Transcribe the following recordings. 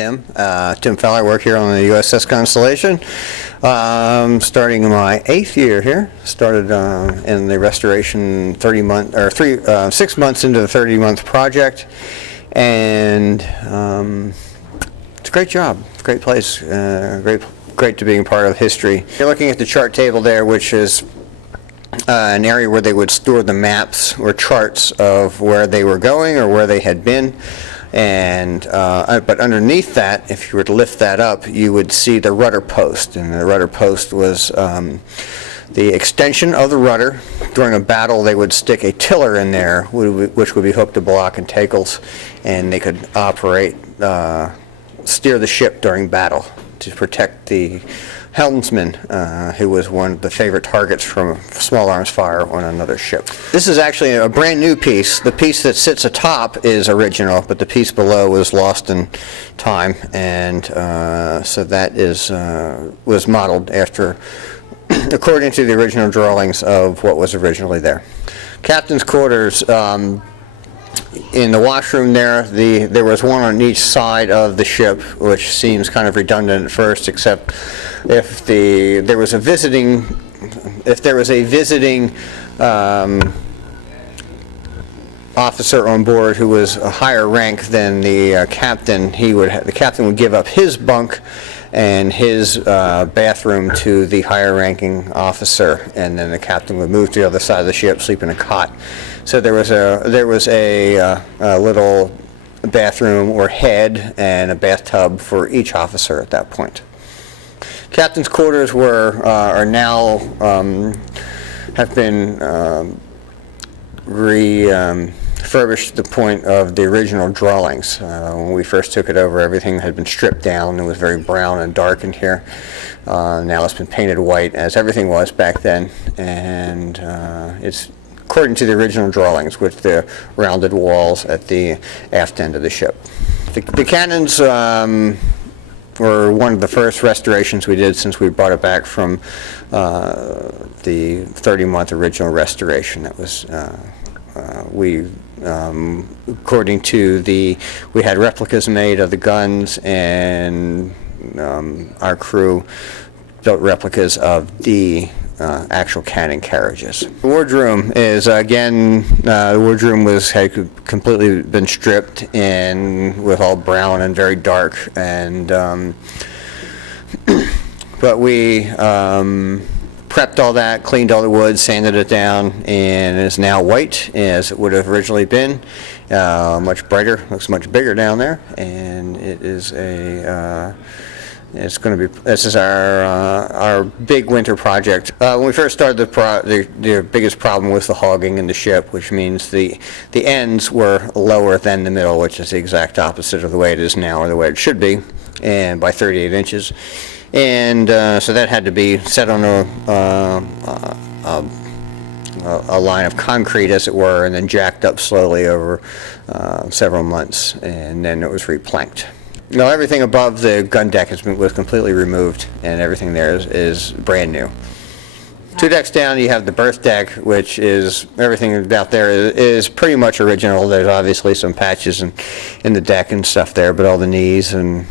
Tim. Tim Feller. I work here on the USS Constellation. Starting my 8th year here. Started in the restoration 6 months into the 30-month project, and it's a great job. It's a great place. Great to being part of history. You're looking at the chart table there, which is an area where they would store the maps or charts of where they were going or where they had been. And but underneath that, if you were to lift that up, you would see the rudder post, and the rudder post was the extension of the rudder. During a battle, they would stick a tiller in there, which would be hooked to block and tackles, and they could operate, steer the ship during battle to protect the helmsman, who was one of the favorite targets from small arms fire on another ship. This is actually a brand new piece. The piece that sits atop is original, but the piece below was lost in time, and so that was modeled after, according to the original drawings of what was originally there. Captain's quarters. In the washroom there was one on each side of the ship, which seems kind of redundant at first, except if there was a visiting officer on board who was a higher rank than the captain, the captain would give up his bunk and his bathroom to the higher ranking officer, and then the captain would move to the other side of the ship, sleep in a cot. So there was a little bathroom or head and a bathtub for each officer at that point. Captain's quarters are now have been refurbished to the point of the original drawings. When we first took it over, everything had been stripped down. It was very brown and dark in here. Now it's been painted white, as everything was back then, and it's according to the original drawings, with the rounded walls at the aft end of the ship. The cannons were one of the first restorations we did since we brought it back from the 30-month original restoration. That was according to we had replicas made of the guns, and our crew built replicas of the actual cannon carriages. The wardroom is, again, the wardroom had completely been stripped and with all brown and very dark, and but we prepped all that, cleaned all the wood, sanded it down, and is now white as it would have originally been. Much brighter, looks much bigger down there, and it is this is our big winter project. When we first started the biggest problem was the hogging in the ship, which means the ends were lower than the middle, which is the exact opposite of the way it is now, or the way it should be, and by 38 inches. And so that had to be set on a line of concrete, as it were, and then jacked up slowly over several months, and then it was replanked. No, everything above the gun deck was completely removed, and everything there is brand new. 2 decks down, you have the berth deck, which is everything about there is pretty much original. There's obviously some patches in the deck and stuff there, but all the knees and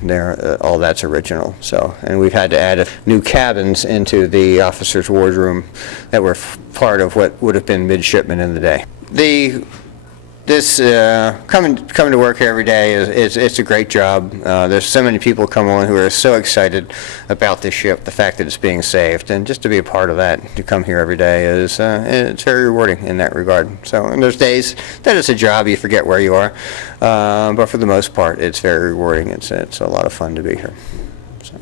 all that's original. So, and we've had to add new cabins into the officers' wardroom that were part of what would have been midshipmen in the day. Coming to work here every day it's a great job. There's so many people come on who are so excited about this ship, the fact that it's being saved, and just to be a part of that, to come here every day it's very rewarding in that regard. So, and there's days that it's a job, you forget where you are, but for the most part, it's very rewarding. It's a lot of fun to be here. So,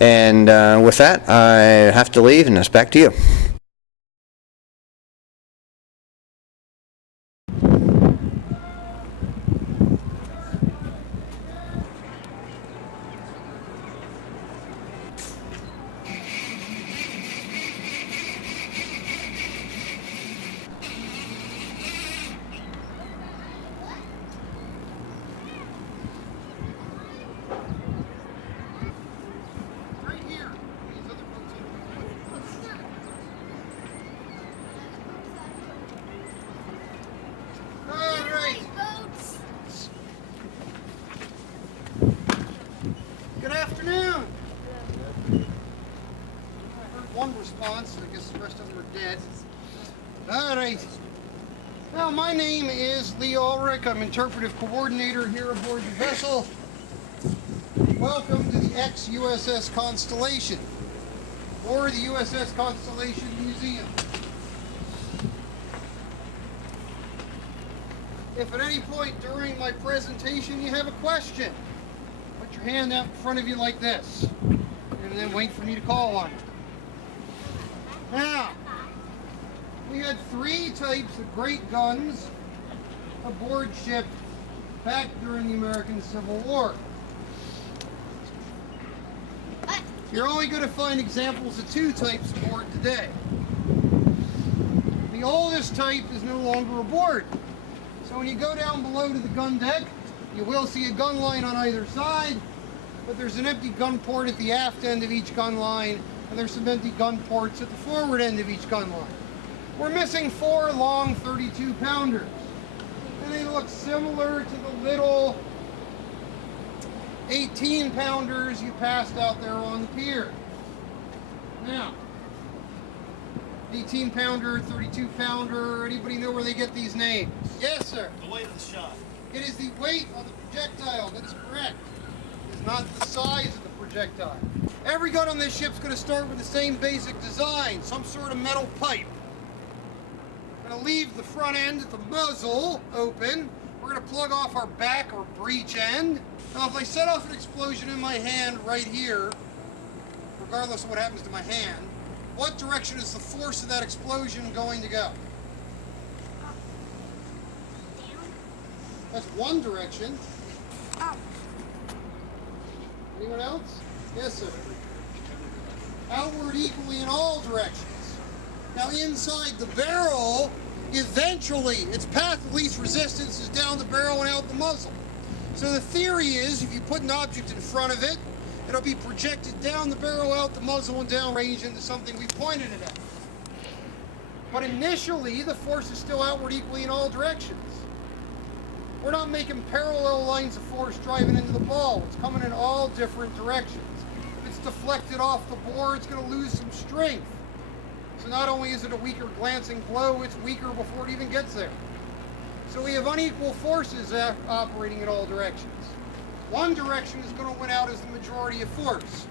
and with that, I have to leave, and it's back to you. My name is Lee Ulrich. I'm interpretive coordinator here aboard the vessel. Welcome to the ex-USS Constellation, or the USS Constellation Museum. If at any point during my presentation you have a question, put your hand out in front of you like this, and then wait for me to call on you. Now, we had 3 types of great guns aboard ship back during the American Civil War. You're only going to find examples of 2 types aboard today. The oldest type is no longer aboard. So when you go down below to the gun deck, you will see a gun line on either side, but there's an empty gun port at the aft end of each gun line, and there's some empty gun ports at the forward end of each gun line. We're missing 4 long 32-pounders, and they look similar to the little 18-pounders you passed out there on the pier. Now, 18-pounder, 32-pounder, anybody know where they get these names? Yes, sir. The weight of the shot. It is the weight of the projectile, that is correct. It is not the size of the projectile. Every gun on this ship's going to start with the same basic design, some sort of metal pipe. We're going to leave the front end at the muzzle open. We're going to plug off our back or breech end. Now if I set off an explosion in my hand right here, regardless of what happens to my hand, what direction is the force of that explosion going to go? Down. That's one direction. Up. Anyone else? Yes, sir. Outward equally in all directions. Now inside the barrel, eventually, its path of least resistance is down the barrel and out the muzzle. So the theory is, if you put an object in front of it, it'll be projected down the barrel, out the muzzle, and down range into something we pointed it at. But initially, the force is still outward equally in all directions. We're not making parallel lines of force driving into the ball. It's coming in all different directions. If it's deflected off the bore, it's going to lose some strength. So not only is it a weaker glancing blow, it's weaker before it even gets there. So we have unequal forces operating in all directions. One direction is going to win out as the majority of force.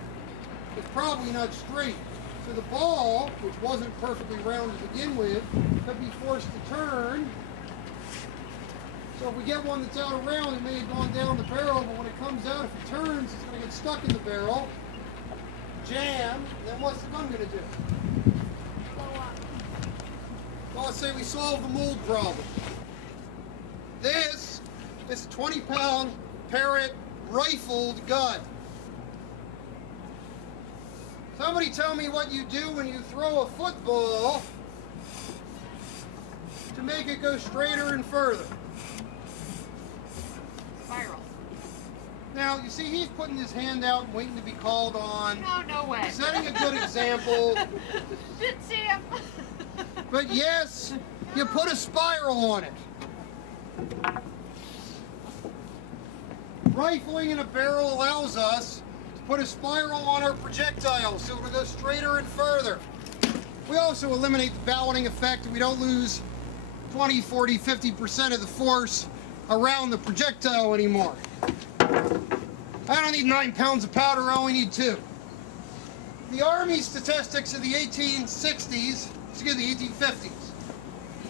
It's probably not straight. So the ball, which wasn't perfectly round to begin with, could be forced to turn. So if we get one that's out of round, it may have gone down the barrel, but when it comes out, if it turns, it's going to get stuck in the barrel, jam, then what's the gun going to do? Blow up. Well, let's say we solve the mold problem. This is a 20-pound Parrott rifled gun. Somebody tell me what you do when you throw a football to make it go straighter and further. Spiral. Now, you see, he's putting his hand out and waiting to be called on. No way. Setting a good example. Didn't see him. But yes, you put a spiral on it. Rifling in a barrel allows us to put a spiral on our projectile so it'll go straighter and further. We also eliminate the balloting effect and we don't lose 20, 40, 50% of the force around the projectile anymore. I don't need 9 pounds of powder, I only need 2. The Army statistics of the 1850s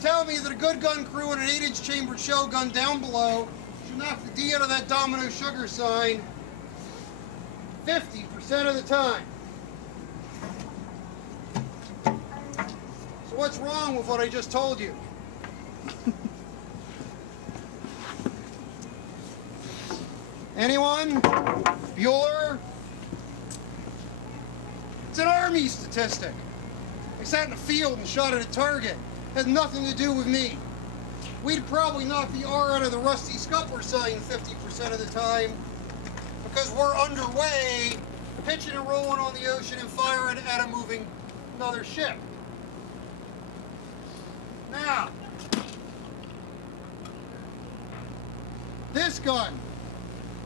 tell me that a good gun crew in an 8-inch chambered shell gun down below should knock the D out of that domino sugar sign 50% of the time. So what's wrong with what I just told you? Anyone? Bueller? It's an Army statistic. I sat in a field and shot at a target. Has nothing to do with me. We'd probably knock the R out of the rusty scuppler sign 50% of the time because we're underway, pitching and rolling on the ocean and firing at a moving another ship. Now, this gun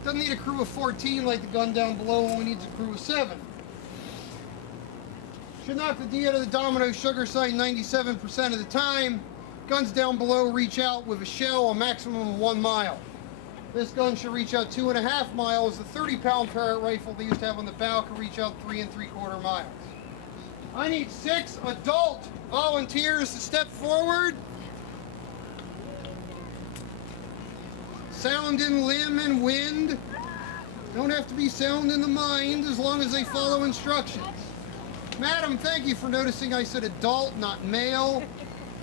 doesn't need a crew of 14 like the gun down below, only needs a crew of 7. Should knock the D out of the domino sugar sign 97% of the time, Guns down below reach out with a shell a maximum of 1 mile. This gun should reach out 2.5 miles. The 30-pound Parrott rifle they used to have on the bow can reach out 3 3/4 miles. I need 6 adult volunteers to step forward. Sound in limb and wind. Don't have to be sound in the mind as long as they follow instructions. Madam, thank you for noticing I said adult, not male.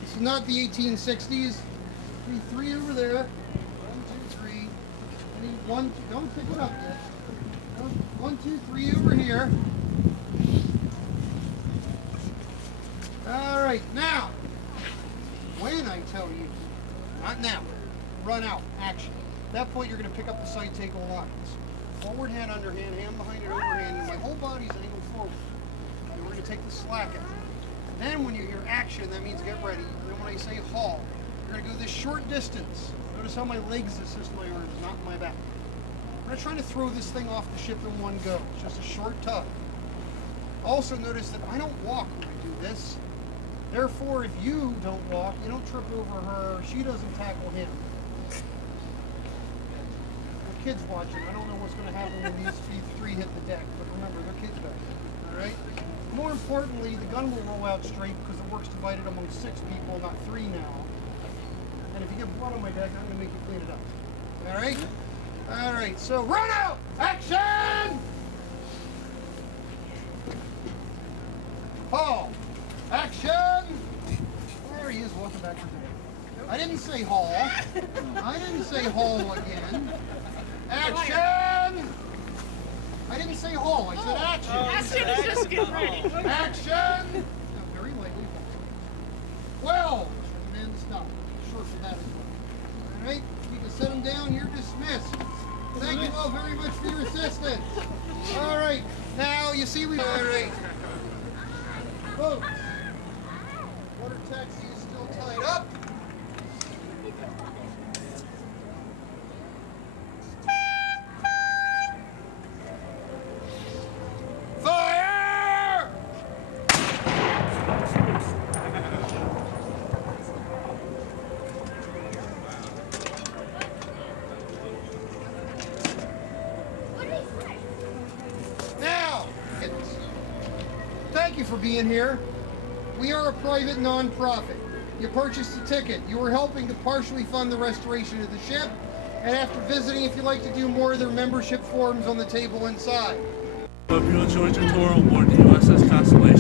This is not the 1860s. I need 3 over there. 1, 2, 3. I need 1. Don't pick it up yet. 1, 2, 3 over here. All right, now, when I tell you, not now, run out, action. At that point, you're going to pick up the sight take lines. Forward hand, underhand, hand behind it, overhand, and my whole body's angled forward. And we're going to take the slack out. Then when you hear action, that means get ready. And then when I say haul, you're going to go this short distance. Notice how my legs assist my arms, not my back. We're not trying to throw this thing off the ship in one go. It's just a short tug. Also notice that I don't walk when I do this. Therefore, if you don't walk, you don't trip over her, she doesn't tackle him. The kids watching, I don't know what's going to happen when these 3 hit the deck, but remember, they're kids back there, all right? More importantly, the gun will roll out straight because the work's divided among 6 people, not 3 now. And if you get blood on my deck, I'm going to make you clean it up. All right? All right, so run out! Action! Haul! Action! There he is, walking back for dinner. I didn't say haul. I didn't say haul again. Action! I didn't say haul, I said action. Action is just getting ready. Action! No, very lightly. 12. And stop. Short for that as well. Alright, you can set them down, you're dismissed. Thank you all very much for your assistance. Alright, now you see we... Alright. Folks, water taxi is still tied up. Fire! Now, thank you for being here. We are a private non-profit. You purchased a ticket. You are helping to partially fund the restoration of the ship. And after visiting, if you'd like to do more, there are membership forms on the table inside. Hope you enjoyed your tour on board the USS Constellation.